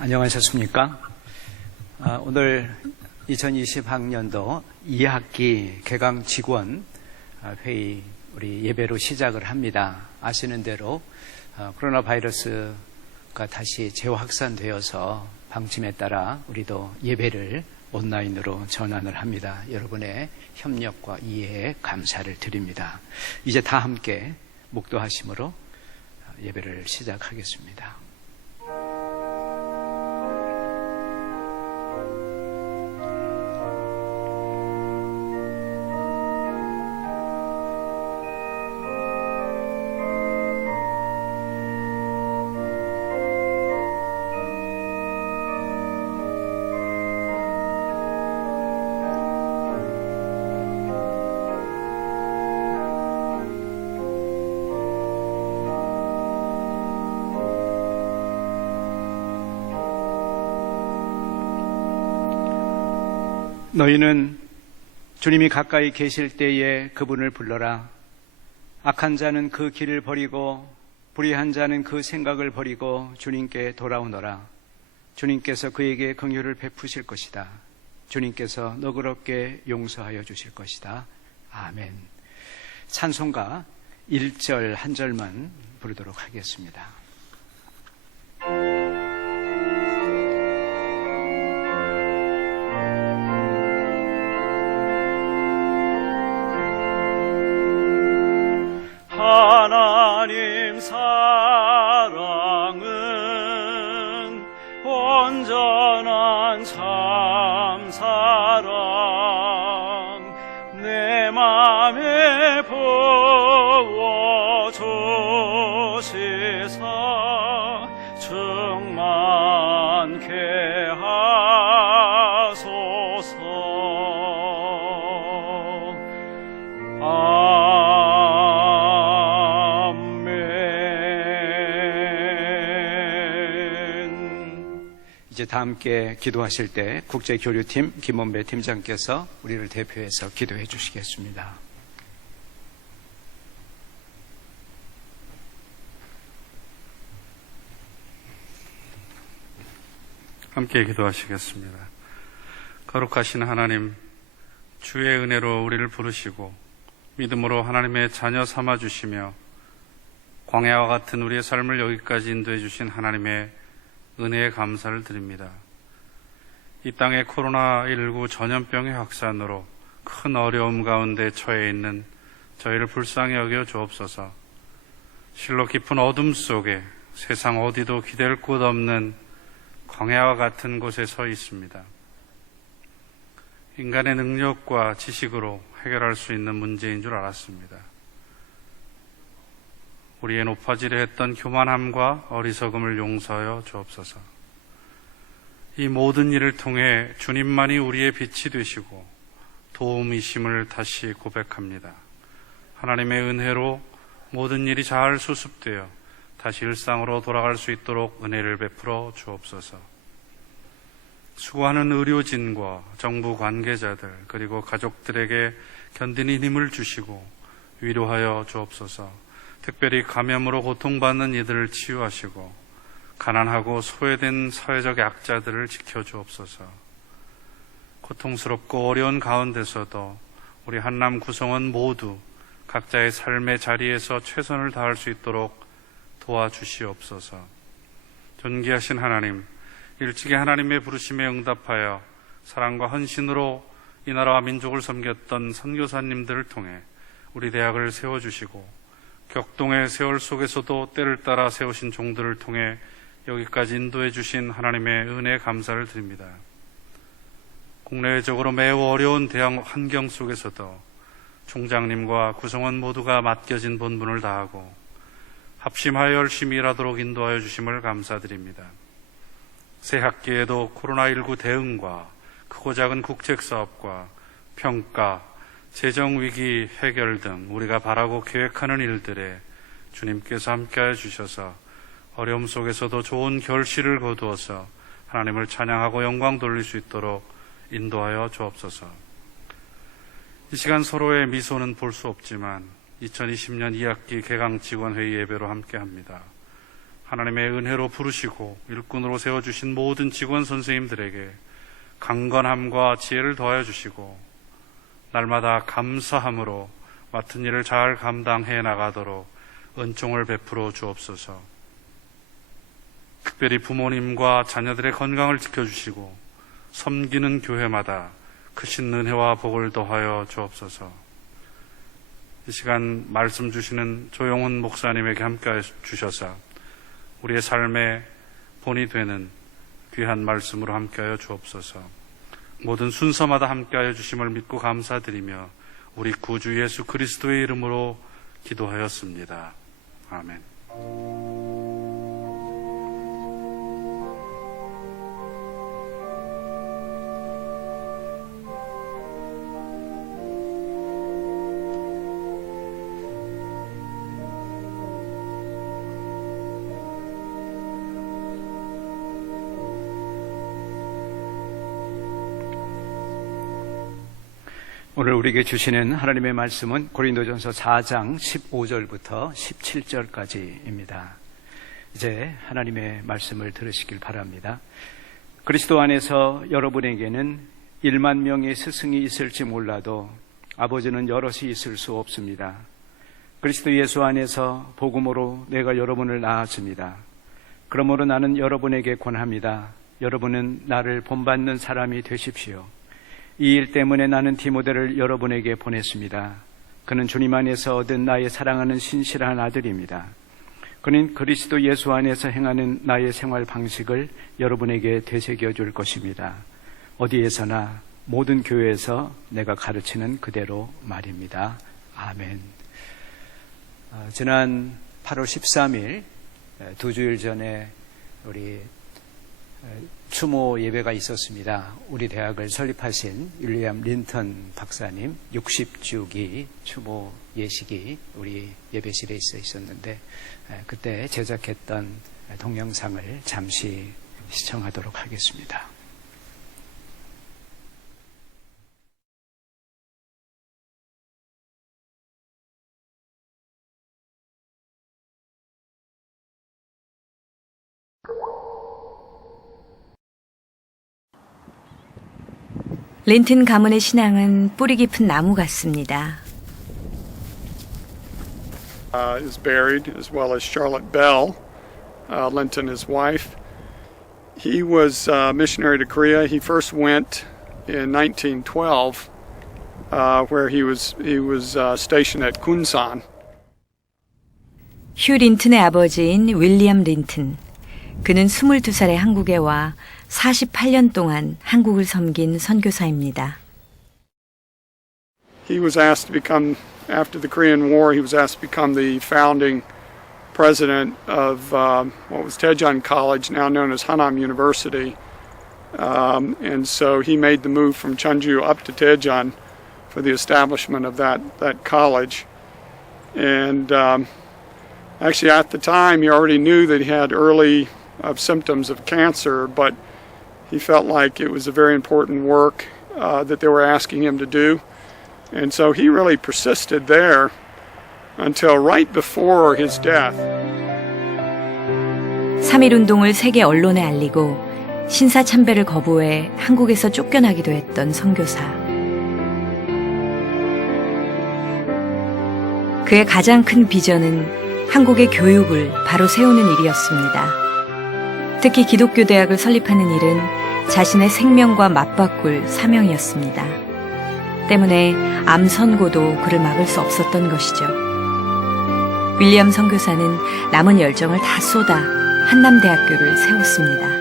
안녕하셨습니까? 오늘 2020학년도 2학기 개강 직원 회의 우리 예배로 시작을 합니다. 아시는 대로 코로나 바이러스가 다시 재확산되어서 방침에 따라 우리도 예배를 온라인으로 전환을 합니다. 여러분의 협력과 이해에 감사를 드립니다. 이제 다 함께 목도하심으로 예배를 시작하겠습니다. 너희는 주님이 가까이 계실 때에 그분을 불러라. 악한 자는 그 길을 버리고 불의한 자는 그 생각을 버리고 주님께 돌아오너라. 주님께서 그에게 긍휼을 베푸실 것이다. 주님께서 너그럽게 용서하여 주실 것이다. 아멘. 찬송가 1절 한 절만 부르도록 하겠습니다. 하나님 사랑은 온전한 참 사랑 내 맘에 부어 주시사 충만케 하소서. 이제 다 함께 기도하실 때 국제교류팀 김원배 팀장께서 우리를 대표해서 기도해 주시겠습니다. 함께 기도하시겠습니다. 거룩하신 하나님, 주의 은혜로 우리를 부르시고 믿음으로 하나님의 자녀 삼아주시며 광야와 같은 우리의 삶을 여기까지 인도해 주신 하나님의 은혜에 감사를 드립니다. 이 땅의 코로나19 전염병의 확산으로 큰 어려움 가운데 처해 있는 저희를 불쌍히 여겨 주옵소서. 실로 깊은 어둠 속에 세상 어디도 기댈 곳 없는 광야와 같은 곳에 서 있습니다. 인간의 능력과 지식으로 해결할 수 있는 문제인 줄 알았습니다. 우리의 높아지려 했던 교만함과 어리석음을 용서하여 주옵소서. 이 모든 일을 통해 주님만이 우리의 빛이 되시고 도움이심을 다시 고백합니다. 하나님의 은혜로 모든 일이 잘 수습되어 다시 일상으로 돌아갈 수 있도록 은혜를 베풀어 주옵소서. 수고하는 의료진과 정부 관계자들 그리고 가족들에게 견디는 힘을 주시고 위로하여 주옵소서. 특별히 감염으로 고통받는 이들을 치유하시고 가난하고 소외된 사회적 약자들을 지켜주옵소서. 고통스럽고 어려운 가운데서도 우리 한남 구성원 모두 각자의 삶의 자리에서 최선을 다할 수 있도록 도와주시옵소서. 존귀하신 하나님, 일찍이 하나님의 부르심에 응답하여 사랑과 헌신으로 이 나라와 민족을 섬겼던 선교사님들을 통해 우리 대학을 세워주시고 격동의 세월 속에서도 때를 따라 세우신 종들을 통해 여기까지 인도해 주신 하나님의 은혜에 감사를 드립니다. 국내외적으로 매우 어려운 대학 환경 속에서도 총장님과 구성원 모두가 맡겨진 본분을 다하고 합심하여 열심히 일하도록 인도하여 주심을 감사드립니다. 새 학기에도 코로나19 대응과 크고 작은 국책사업과 평가, 재정위기 해결 등 우리가 바라고 계획하는 일들에 주님께서 함께하여 주셔서 어려움 속에서도 좋은 결실을 거두어서 하나님을 찬양하고 영광 돌릴 수 있도록 인도하여 주옵소서. 이 시간 서로의 미소는 볼 수 없지만 2020년 2학기 개강 직원회의 예배로 함께합니다. 하나님의 은혜로 부르시고 일꾼으로 세워주신 모든 직원 선생님들에게 강건함과 지혜를 더하여 주시고 날마다 감사함으로 맡은 일을 잘 감당해 나가도록 은총을 베풀어 주옵소서. 특별히 부모님과 자녀들의 건강을 지켜주시고 섬기는 교회마다 크신 은혜와 복을 더하여 주옵소서. 이 시간 말씀 주시는 조용훈 목사님에게 함께하여 주셔서 우리의 삶의 본이 되는 귀한 말씀으로 함께하여 주옵소서. 모든 순서마다 함께하여 주심을 믿고 감사드리며 우리 구주 예수 그리스도의 이름으로 기도하였습니다. 아멘. 오늘 우리에게 주시는 하나님의 말씀은 고린도전서 4장 15절부터 17절까지입니다. 이제 하나님의 말씀을 들으시길 바랍니다. 그리스도 안에서 여러분에게는 1만 명의 스승이 있을지 몰라도 아버지는 여럿이 있을 수 없습니다. 그리스도 예수 안에서 복음으로 내가 여러분을 낳았습니다. 그러므로 나는 여러분에게 권합니다. 여러분은 나를 본받는 사람이 되십시오. 이 일 때문에 나는 디모데를 여러분에게 보냈습니다. 그는 주님 안에서 얻은 나의 사랑하는 신실한 아들입니다. 그는 그리스도 예수 안에서 행하는 나의 생활 방식을 여러분에게 되새겨 줄 것입니다. 어디에서나 모든 교회에서 내가 가르치는 그대로 말입니다. 아멘. 지난 8월 13일 2주일 전에 우리 추모 예배가 있었습니다. 우리 대학을 설립하신 윌리엄 린턴 박사님 60주기 추모 예식이 우리 예배실에 있었는데 그때 제작했던 동영상을 잠시 시청하도록 하겠습니다. 린튼 가문의 신앙은 뿌리 깊은 나무 같습니다. Is buried, as well as Charlotte Bell, Linton, his wife. He was a missionary to Korea. He first went in 1912, where he was stationed at Kunsan. 휴 린튼의 아버지인 윌리엄 린튼. 그는 22살에 한국에 와 48년 동안 한국을 섬긴 선교사입니다. He was asked to become, after the Korean War, he was asked to become the founding president of what was Daejeon College, now known as Hanam University. And so he made the move from Cheonju up to Daejeon for the establishment of that college. And actually at the time he already knew that he had early symptoms of cancer, but he felt like it was a very important work that they were asking him to do. And so he really persisted there until right before his death. 3.1운동을 세계 언론에 알리고 신사참배를 거부해 한국에서 쫓겨나기도 했던 선교사. 그의 가장 큰 비전은 한국의 교육을 바로 세우는 일이었습니다. 특히 기독교 대학을 설립하는 일은 자신의 생명과 맞바꿀 사명이었습니다. 때문에 암 선고도 그를 막을 수 없었던 것이죠. 윌리엄 선교사는 남은 열정을 다 쏟아 한남대학교를 세웠습니다.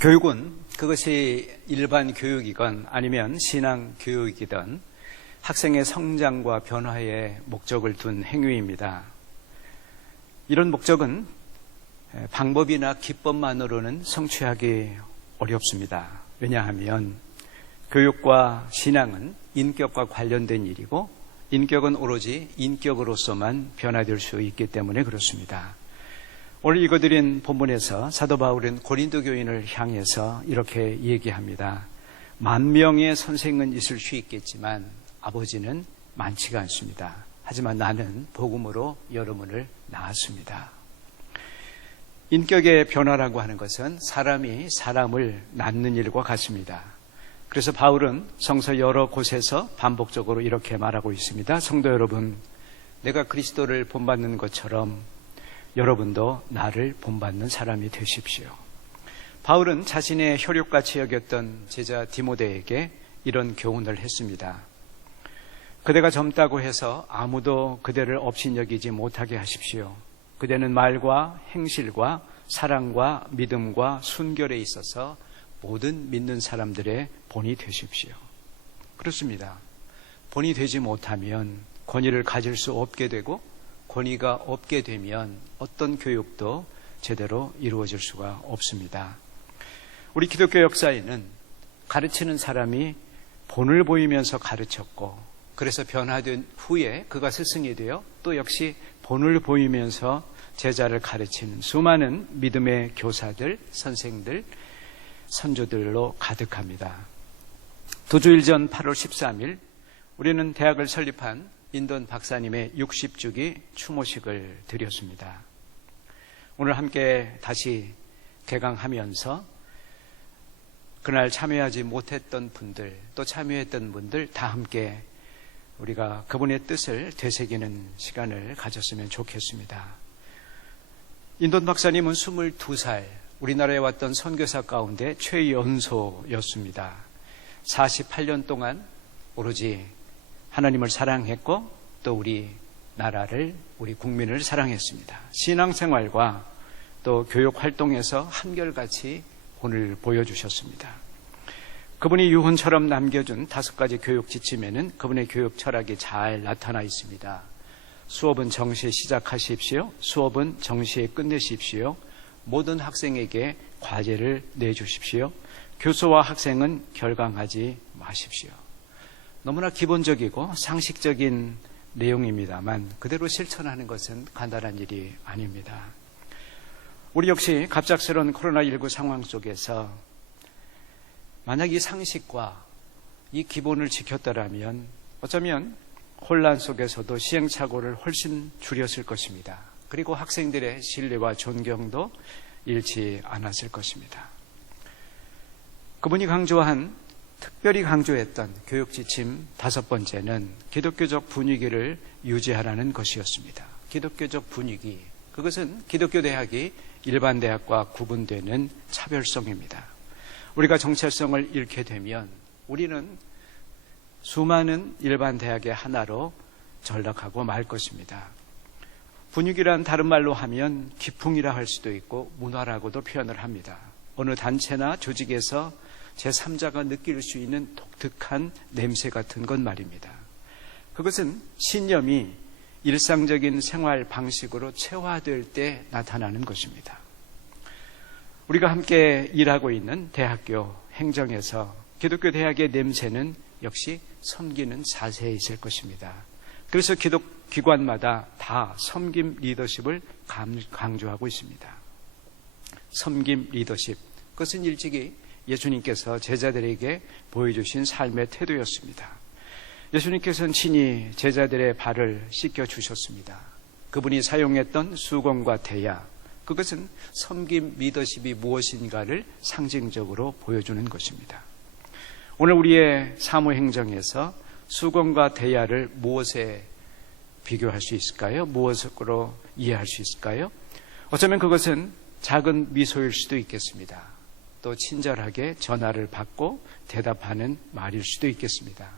교육은 그것이 일반 교육이건 아니면 신앙 교육이든 학생의 성장과 변화에 목적을 둔 행위입니다. 이런 목적은 방법이나 기법만으로는 성취하기 어렵습니다. 왜냐하면 교육과 신앙은 인격과 관련된 일이고 인격은 오로지 인격으로서만 변화될 수 있기 때문에 그렇습니다. 오늘 읽어드린 본문에서 사도 바울은 고린도 교인을 향해서 이렇게 얘기합니다. 10,000명의 선생은 있을 수 있겠지만 아버지는 많지가 않습니다. 하지만 나는 복음으로 여러분을 낳았습니다. 인격의 변화라고 하는 것은 사람이 사람을 낳는 일과 같습니다. 그래서 바울은 성서 여러 곳에서 반복적으로 이렇게 말하고 있습니다. 성도 여러분, 내가 그리스도를 본받는 것처럼 여러분도 나를 본받는 사람이 되십시오. 바울은 자신의 혈육같이 여겼던 제자 디모데에게 이런 교훈을 했습니다. 그대가 젊다고 해서 아무도 그대를 업신여기지 못하게 하십시오. 그대는 말과 행실과 사랑과 믿음과 순결에 있어서 모든 믿는 사람들의 본이 되십시오. 그렇습니다. 본이 되지 못하면 권위를 가질 수 없게 되고 권위가 없게 되면 어떤 교육도 제대로 이루어질 수가 없습니다. 우리 기독교 역사에는 가르치는 사람이 본을 보이면서 가르쳤고 그래서 변화된 후에 그가 스승이 되어 또 역시 본을 보이면서 제자를 가르치는 수많은 믿음의 교사들, 선생들, 선조들로 가득합니다. 두 주일 전 8월 13일 우리는 대학을 설립한 인던 박사님의 60주기 추모식을 드렸습니다. 오늘 함께 다시 개강하면서 그날 참여하지 못했던 분들 또 참여했던 분들 다 함께 우리가 그분의 뜻을 되새기는 시간을 가졌으면 좋겠습니다. 인돈 박사님은 22살 우리나라에 왔던 선교사 가운데 최연소였습니다. 48년 동안 오로지 하나님을 사랑했고 또 우리 나라를 우리 국민을 사랑했습니다. 신앙생활과 또 교육활동에서 한결같이 본을 보여주셨습니다. 그분이 유훈처럼 남겨준 5가지 교육 지침에는 그분의 교육 철학이 잘 나타나 있습니다. 수업은 정시에 시작하십시오. 수업은 정시에 끝내십시오. 모든 학생에게 과제를 내주십시오. 교수와 학생은 결강하지 마십시오. 너무나 기본적이고 상식적인 내용입니다만 그대로 실천하는 것은 간단한 일이 아닙니다. 우리 역시 갑작스러운 코로나19 상황 속에서 만약 이 상식과 이 기본을 지켰더라면 어쩌면 혼란 속에서도 시행착오를 훨씬 줄였을 것입니다. 그리고 학생들의 신뢰와 존경도 잃지 않았을 것입니다. 그분이 특별히 강조했던 교육 지침 5번째는 기독교적 분위기를 유지하라는 것이었습니다. 기독교적 분위기, 그것은 기독교 대학이 일반 대학과 구분되는 차별성입니다. 우리가 정체성을 잃게 되면 우리는 수많은 일반 대학의 하나로 전락하고 말 것입니다. 분위기란 다른 말로 하면 기풍이라 할 수도 있고 문화라고도 표현을 합니다. 어느 단체나 조직에서 제3자가 느낄 수 있는 독특한 냄새 같은 것 말입니다. 그것은 신념이 일상적인 생활 방식으로 체화될 때 나타나는 것입니다. 우리가 함께 일하고 있는 대학교 행정에서 기독교 대학의 냄새는 역시 섬기는 자세에 있을 것입니다. 그래서 기관마다 다 섬김 리더십을 강조하고 있습니다. 섬김 리더십, 그것은 일찍이 예수님께서 제자들에게 보여주신 삶의 태도였습니다. 예수님께서는 친히 제자들의 발을 씻겨주셨습니다. 그분이 사용했던 수건과 대야, 그것은 섬김 리더십이 무엇인가를 상징적으로 보여주는 것입니다. 오늘 우리의 사무행정에서 수건과 대야를 무엇에 비교할 수 있을까요? 무엇으로 이해할 수 있을까요? 어쩌면 그것은 작은 미소일 수도 있겠습니다. 또 친절하게 전화를 받고 대답하는 말일 수도 있겠습니다.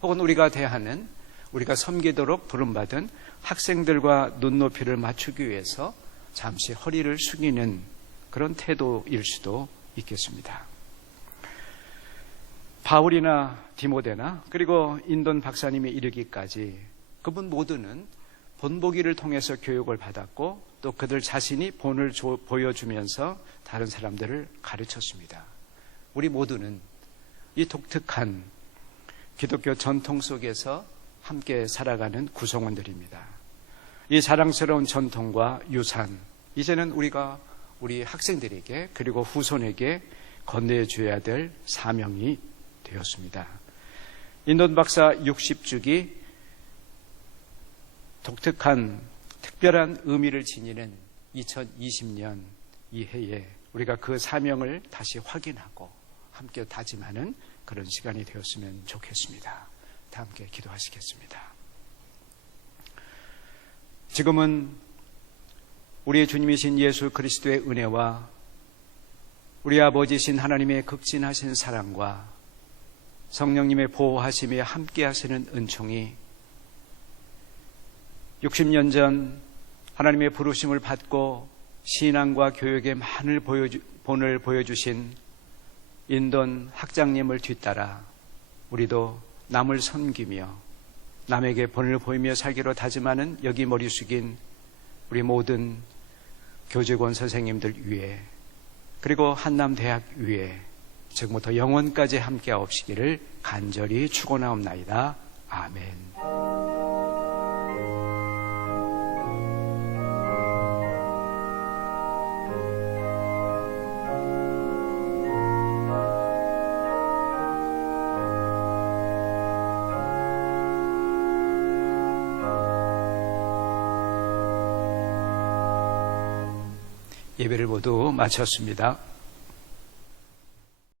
혹은 우리가 섬기도록 부름받은 학생들과 눈높이를 맞추기 위해서 잠시 허리를 숙이는 그런 태도일 수도 있겠습니다. 바울이나 디모데나 그리고 인돈 박사님이 이르기까지 그분 모두는 본보기를 통해서 교육을 받았고 또 그들 자신이 본을 보여주면서 다른 사람들을 가르쳤습니다. 우리 모두는 이 독특한 기독교 전통 속에서 함께 살아가는 구성원들입니다. 이 자랑스러운 전통과 유산, 이제는 우리가 우리 학생들에게 그리고 후손에게 건네줘야 될 사명이 되었습니다. 인돈 박사 60주기 독특한 특별한 의미를 지니는 2020년 이 해에 우리가 그 사명을 다시 확인하고 함께 다짐하는 그런 시간이 되었으면 좋겠습니다. 다 함께 기도하시겠습니다. 지금은 우리의 주님이신 예수 그리스도의 은혜와 우리 아버지신 하나님의 극진하신 사랑과 성령님의 보호하심에 함께 하시는 은총이 60년 전 하나님의 부르심을 받고 신앙과 교육에 많은 본을 보여주신 인돈 학장님을 뒤따라 우리도 남을 섬기며 남에게 본을 보이며 살기로 다짐하는 여기 머리 숙인 우리 모든 교직원 선생님들 위해 그리고 한남대학 위에 지금부터 영원까지 함께하옵시기를 간절히 축원하옵나이다. 아멘. 예배를 모두 마쳤습니다.